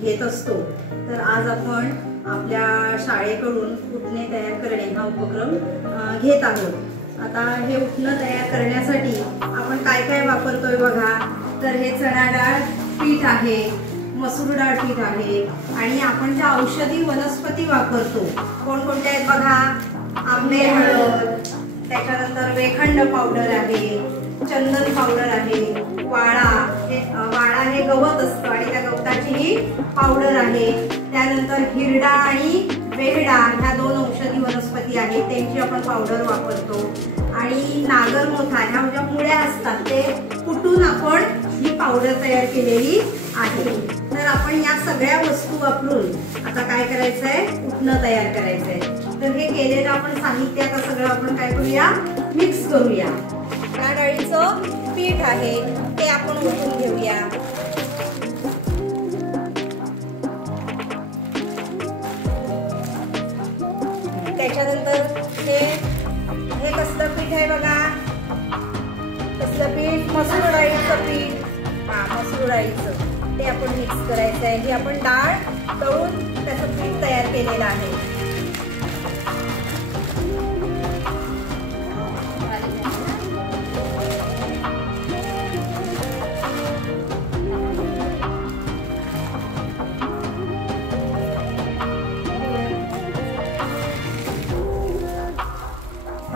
घेत असतो, तर आज आपण आपल्या शाळेकडून उटणे तयार करणे हा उपक्रम घेत आहोत। आता हे उटणं तयार करण्यासाठी आपण काय काय वापरतोय बघा, तर हे चणा डाळ पीठ आहे, मसूर डाळ पीठ आहे आणि आपण ज्या औषधी वनस्पती वापरतो कोणकोणत्या आहेत बघा, आंबे हळद, त्याच्यानंतर वेखंड पावडर आहे, चंदन पावडर आहे, वाळा हे गवत असतं आणि त्या गवताची ही पावडर आहे, त्यानंतर हिरडा आणि बेहडा ह्या 2 औषधी वनस्पती आहेत, त्यांची आपण पावडर वापरतो आणि नागरमोथा ह्या ज्या मुळ्या असतात ते कुटून आपण ही पावडर तयार केलेली आहे। तर आपण या सगळ्या वस्तू वापरून आता काय करायचंय, उटणं तयार करायचंय। तर हे केलेलं आपण साहित्य आता सगळं आपण काय करूया, मिक्स करूया। चणा डाळीचं पीठ आहे ते आपण ओतून घेऊया। त्याच्यानंतर हे कसलं पीठ आहे बघा, कसलं पीठ, मसूर डाळीचं पीठ, मसूर डाळीचं ते आपण मिक्स करायचं आहे। हे आपण डाळ तळून त्याचं पीठ तयार केलेलं आहे।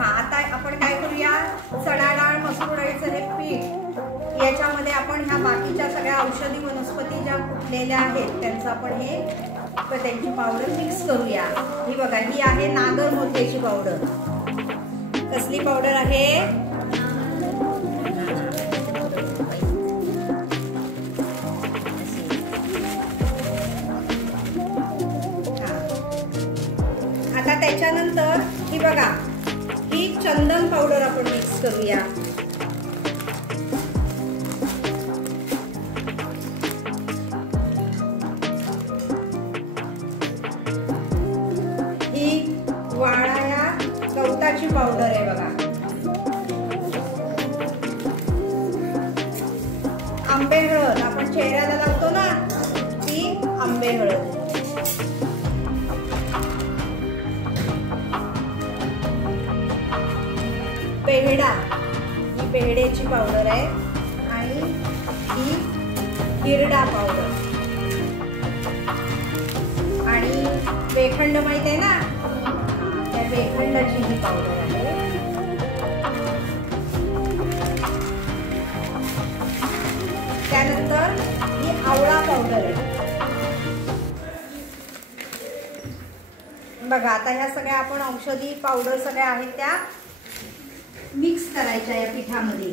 आता आपण काय करूया, चणा डाळ मसूर डाळीचं हे पीठ याच्यामध्ये आपण ह्या बाकीच्या सगळ्या औषधी वनस्पती ज्या कुटलेल्या आहेत त्यांचं आपण त्यांची पावडर मिक्स करूया। ही बघा, ही आहे नागरमोथ्याची पावडर। कसली पावडर आहे, आता त्याच्यानंतर ही बघा, ही चंदन पावडर आपण मिक्स करूया। ही वाळा या गवताची पावडर आहे बघा। आंबे हळद आपण चेहऱ्याला लावतो ना, ती आंबे हळद। बेहडा, ही बेहड्याची पावडर आहे आणि ही हिरडा पावडर आणि वेखंड माहित आहे ना, त्या वेखंडाची ही पावडर आहे। त्यानंतर ही आवळा पावडर आहे बघा। आता ह्या सगळ्या आपण औषधी पावडर सगळ्या आहेत त्या मिक्स करायच्या या पिठामध्ये।